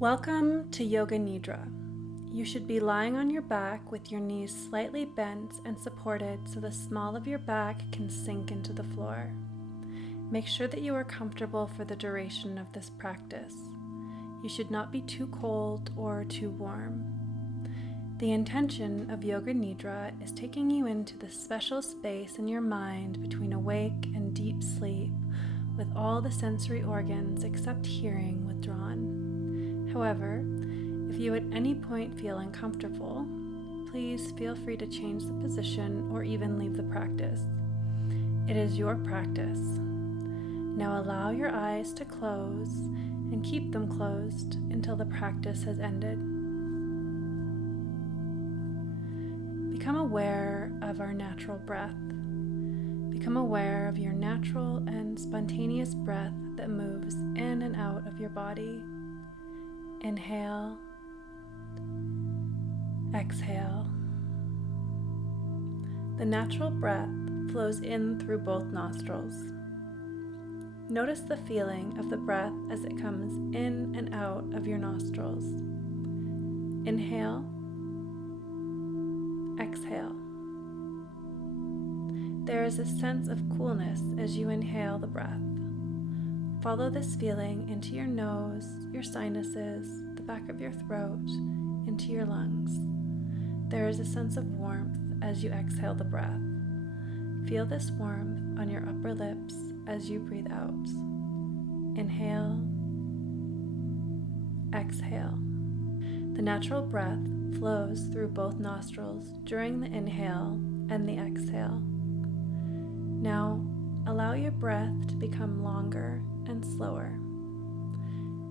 Welcome to Yoga Nidra. You should be lying on your back with your knees slightly bent and supported so the small of your back can sink into the floor. Make sure that you are comfortable for the duration of this practice. You should not be too cold or too warm. The intention of Yoga Nidra is taking you into this special space in your mind between awake and deep sleep, with all the sensory organs except hearing withdrawn. However, if you at any point feel uncomfortable, please feel free to change the position or even leave the practice. It is your practice. Now allow your eyes to close and keep them closed until the practice has ended. Become aware of our natural breath. Become aware of your natural and spontaneous breath that moves in and out of your body. Inhale, exhale. The natural breath flows in through both nostrils. Notice the feeling of the breath as it comes in and out of your nostrils. Inhale, exhale. There is a sense of coolness as you inhale the breath. Follow this feeling into your nose, your sinuses, the back of your throat, into your lungs. There is a sense of warmth as you exhale the breath. Feel this warmth on your upper lips as you breathe out. Inhale, exhale. The natural breath flows through both nostrils during the inhale and the exhale. Now, allow your breath to become longer and slower.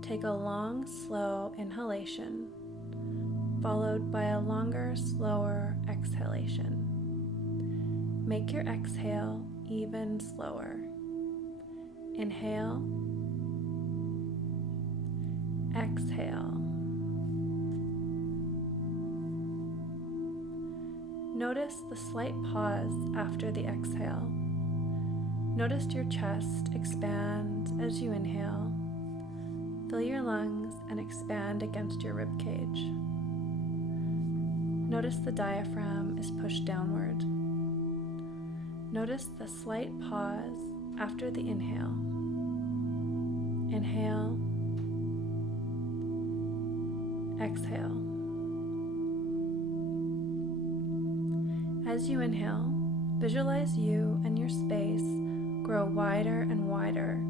Take a long, slow inhalation, followed by a longer, slower exhalation. Make your exhale even slower. Inhale, exhale. Notice the slight pause after the exhale. Notice your chest expand as you inhale. Fill your lungs and expand against your rib cage. Notice the diaphragm is pushed downward. Notice the slight pause after the inhale. Inhale, exhale. As you inhale, visualize you and your space grow wider and wider.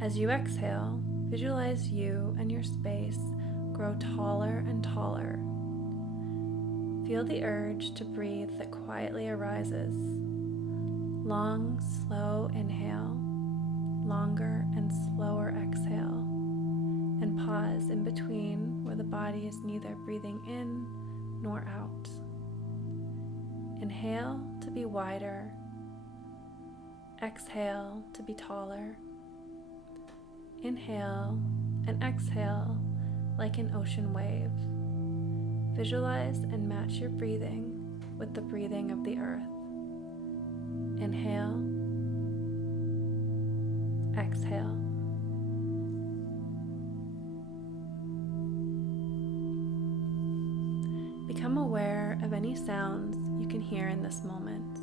As you exhale, visualize you and your space grow taller and taller. Feel the urge to breathe that quietly arises. Long, slow inhale, longer and slower exhale, and pause in between where the body is neither breathing in nor out. Inhale to be wider. Exhale to be taller. Inhale and exhale like an ocean wave. Visualize and match your breathing with the breathing of the earth. Inhale, exhale. Become aware of any sounds you can hear in this moment.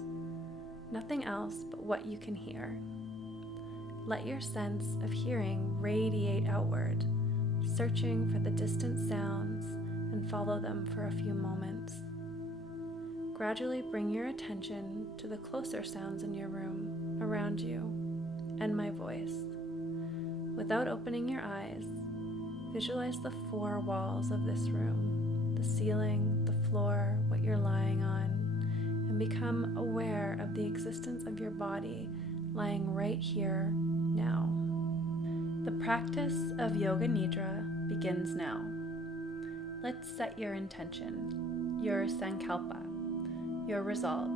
Nothing else but what you can hear. Let your sense of hearing radiate outward, searching for the distant sounds, and follow them for a few moments. Gradually bring your attention to the closer sounds in your room, around you, and my voice. Without opening your eyes, visualize the four walls of this room, the ceiling, the floor, what you're lying on, and become aware of the existence of your body lying right here now. The practice of Yoga Nidra begins now. Let's set your intention, your sankalpa, your resolve.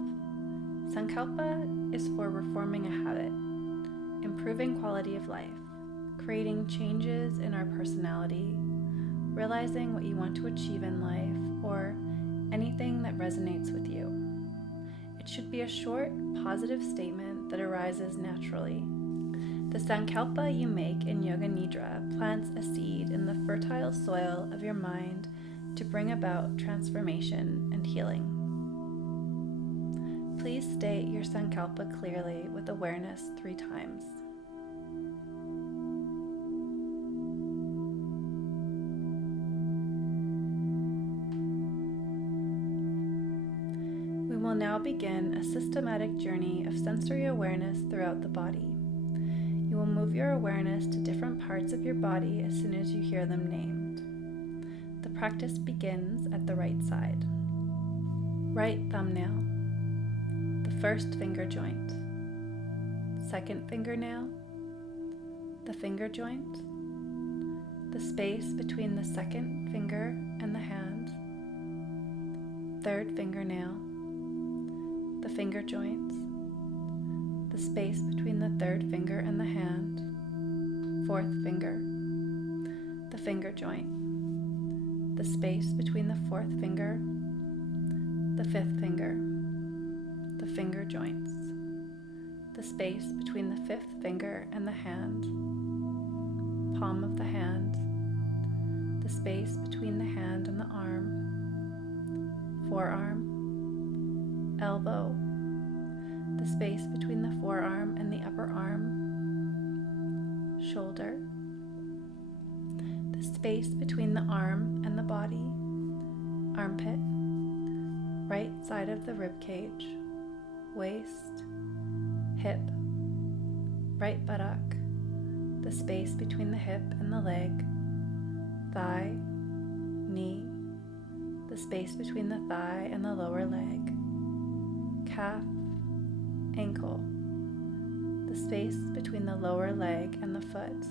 Sankalpa is for reforming a habit, improving quality of life, creating changes in our personality, realizing what you want to achieve in life, or anything that resonates with you. It should be a short, positive statement that arises naturally. The sankalpa you make in Yoga Nidra plants a seed in the fertile soil of your mind to bring about transformation and healing. Please state your sankalpa clearly with awareness 3 times. We will now begin a systematic journey of sensory awareness throughout the body. You will move your awareness to different parts of your body as soon as you hear them named. The practice begins at the right side. Right thumbnail, the first finger joint, second fingernail, the finger joint, the space between the second finger and the hand, third fingernail, the finger joint, the space between the third finger and the hand, fourth finger, the finger joint, the space between the fourth finger, the fifth finger, the finger joints, the space between the fifth finger and the hand, palm of the hand, the space between the hand and the arm, forearm, elbow, the space between the forearm and the upper arm, shoulder, the space between the arm and the body, armpit, right side of the rib cage, waist, hip, right buttock, the space between the hip and the leg, thigh, knee, the space between the thigh and the lower leg, calf, ankle, the space between the lower leg and the foot,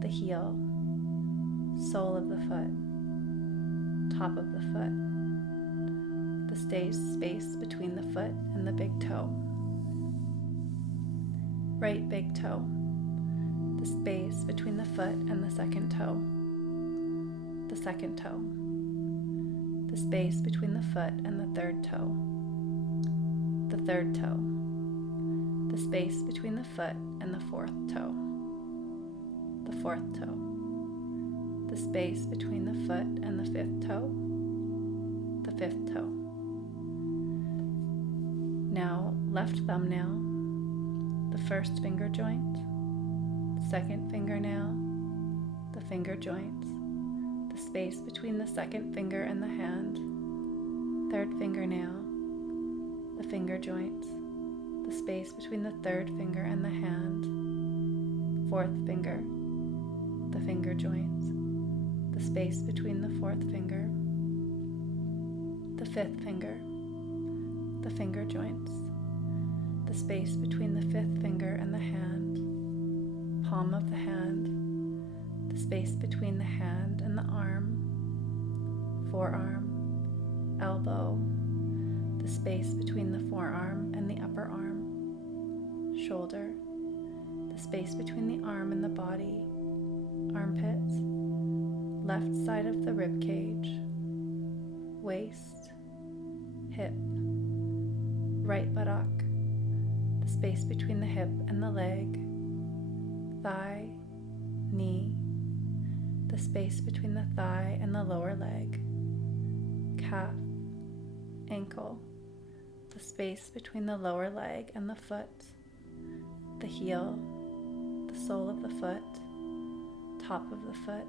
the heel, sole of the foot, top of the foot, the space between the foot and the big toe, right big toe, the space between the foot and the second toe, the second toe, the space between the foot and the third toe, the third toe, the space between the foot and the fourth toe, the fourth toe, the space between the foot and the fifth toe, the fifth toe. Now, left thumbnail, the first finger joint, second fingernail, the finger joints, the space between the second finger and the hand, third fingernail, the finger joints, the space between the third finger and the hand, fourth finger, the finger joints, the space between the fourth finger, the fifth finger, the finger joints, the space between the fifth finger and the hand, palm of the hand, the space between the hand and the arm, forearm, elbow, the space between the forearm and the upper arm, shoulder, the space between the arm and the body, armpits, left side of the rib cage, waist, hip, right buttock, the space between the hip and the leg, thigh, knee, the space between the thigh and the lower leg, calf, ankle, the space between the lower leg and the foot, the heel, the sole of the foot, top of the foot,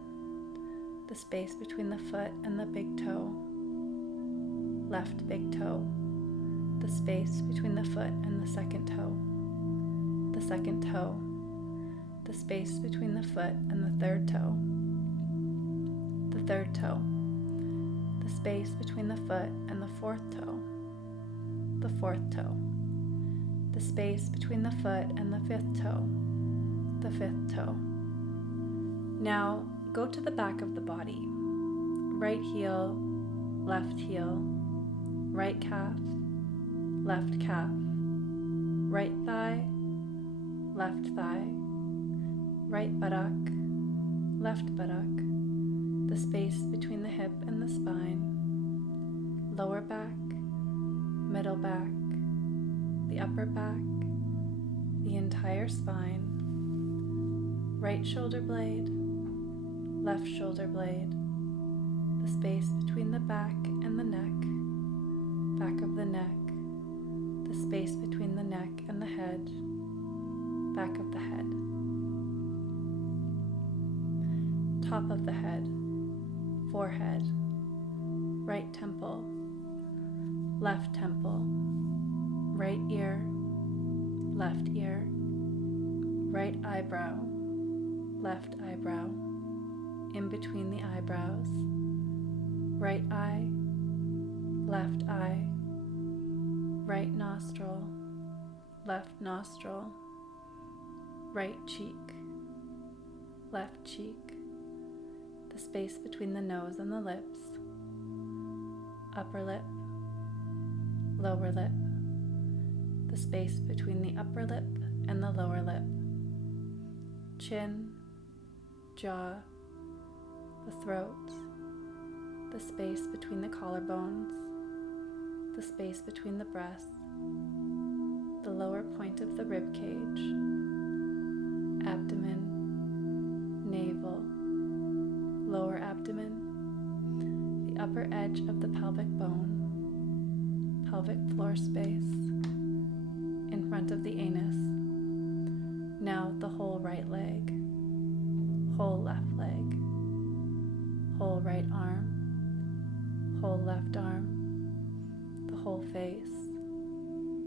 the space between the foot and the big toe, left big toe, the space between the foot and the second toe, the second toe, the space between the foot and the third toe, the third toe, the space between the foot and the fourth toe, the fourth toe, the space between the foot and the fifth toe, the fifth toe. Now go to the back of the body, right heel, left heel, right calf, left calf, right thigh, left thigh, right buttock, left buttock, the space between the hip and the spine, lower back, middle back, the upper back, the entire spine, right shoulder blade, left shoulder blade, the space between the back and the neck, back of the neck, the space between the neck and the head, back of the head, top of the head, forehead, right temple, left temple, right ear, left ear, right eyebrow, left eyebrow, in between the eyebrows, right eye, left eye, right nostril, left nostril, right cheek, left cheek, the space between the nose and the lips, upper lip, lower lip, the space between the upper lip and the lower lip, chin, jaw, the throat, the space between the collarbones, the space between the breasts, the lower point of the rib cage, abdomen, navel, lower abdomen, the upper edge of the pelvic bone, pelvic floor space, in front of the anus. Now the whole right leg, whole left leg, whole right arm, whole left arm, the whole face,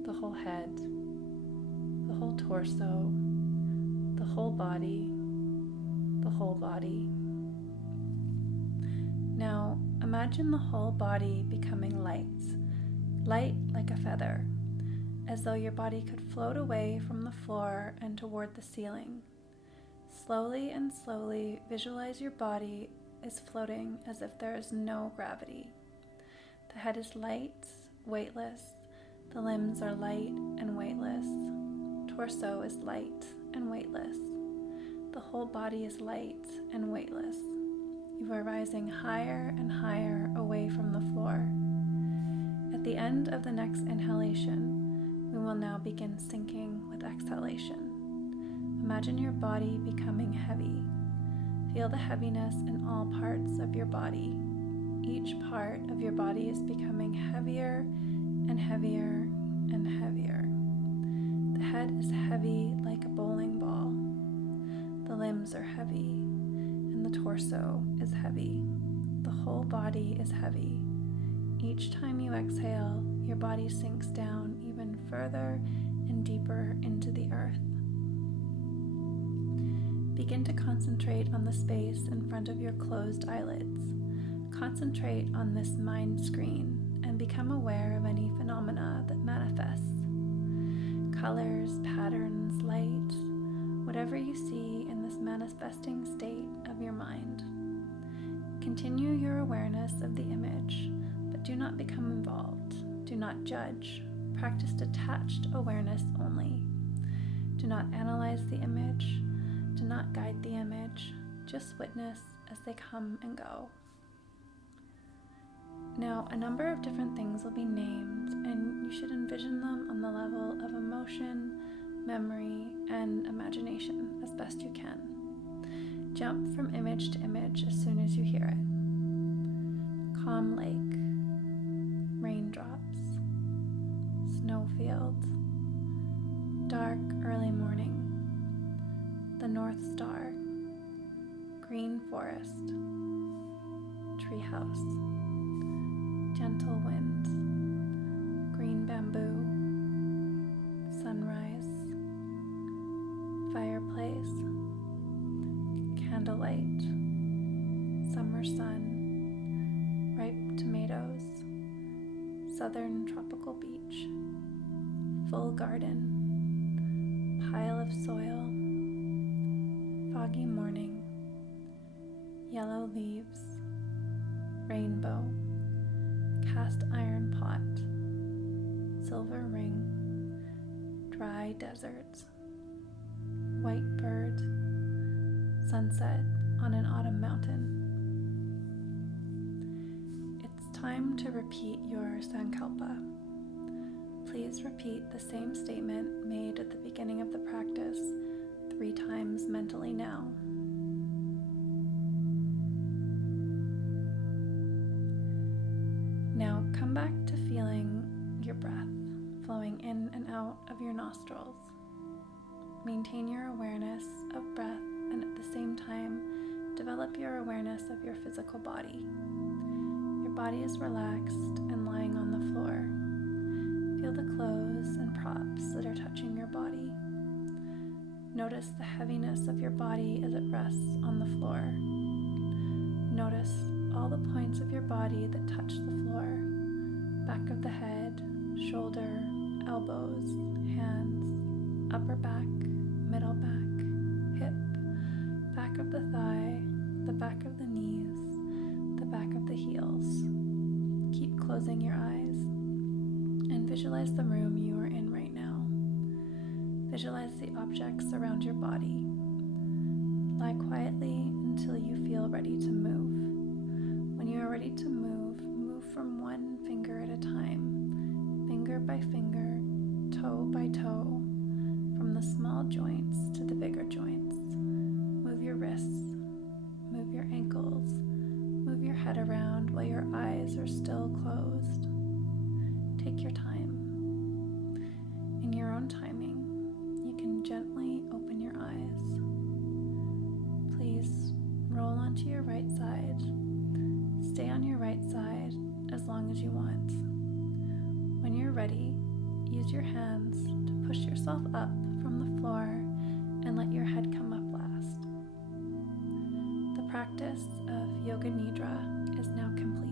the whole head, the whole torso, the whole body, the whole body. Now imagine the whole body becoming light like a feather, as though your body could float away from the floor and toward the ceiling. Slowly and slowly visualize your body is floating as if there is no gravity. The head is light, weightless. The limbs are light and weightless. Torso is light and weightless. The whole body is light and weightless. You are rising higher and higher away from the floor. At the end of the next inhalation, we will now begin sinking with exhalation. Imagine your body becoming heavy. Feel the heaviness in all parts of your body. Each part of your body is becoming heavier and heavier and heavier. The head is heavy like a bowling ball. The limbs are heavy, and the torso is heavy. The whole body is heavy. Each time you exhale, your body sinks down even further and deeper into the earth. Begin to concentrate on the space in front of your closed eyelids. Concentrate on this mind screen and become aware of any phenomena that manifests. Colors, patterns, light, whatever you see in this manifesting state of your mind. Continue your awareness of the image, but do not become involved. Do not judge. Practice detached awareness only. Do not analyze the image. Do not guide the image. Just witness as they come and go. Now, a number of different things will be named, and you should envision them on the level of emotion, memory, and imagination as best you can. Jump from image to image as soon as you hear it. Calm lake, raindrops, snowfield, dark early morning, the North Star, green forest, treehouse, gentle wind, green bamboo, sunrise, fireplace, candlelight, summer sun, ripe tomatoes, southern tropical beach, full garden, pile of soil, foggy morning, yellow leaves, rainbow, cast iron pot, silver ring, dry desert, white bird, sunset on an autumn mountain. It's time to repeat your Sankalpa. Please repeat the same statement made at the beginning of the practice 3 times mentally now. Now come back to feeling your breath flowing in and out of your nostrils. Maintain your awareness of breath, and at the same time, develop your awareness of your physical body. Your body is relaxed and lying on the floor. Feel the clothes and props that are touching your body. Notice the heaviness of your body as it rests on the floor. Notice all the points of your body that touch the floor. Back of the head, shoulder, elbows, hands, upper back, middle back, hip, back of the thigh, the back of the knees, the back of the heels. Keep closing your eyes and visualize the room you are in right now. Visualize the objects around your body. Lie quietly until you feel ready to move. When you are ready to move, move from one finger at a time, finger by finger, toe by toe, from the small joints to the bigger joints. Move your wrists, move your ankles, move your head around while your eyes are still closed. Take your time. In your own timing, you can gently open your eyes. Please roll onto your right side. Stay on your right side as long as you want. When you're ready, use your hands to push yourself up from the floor and let your head come up last. The practice of Yoga Nidra is now complete.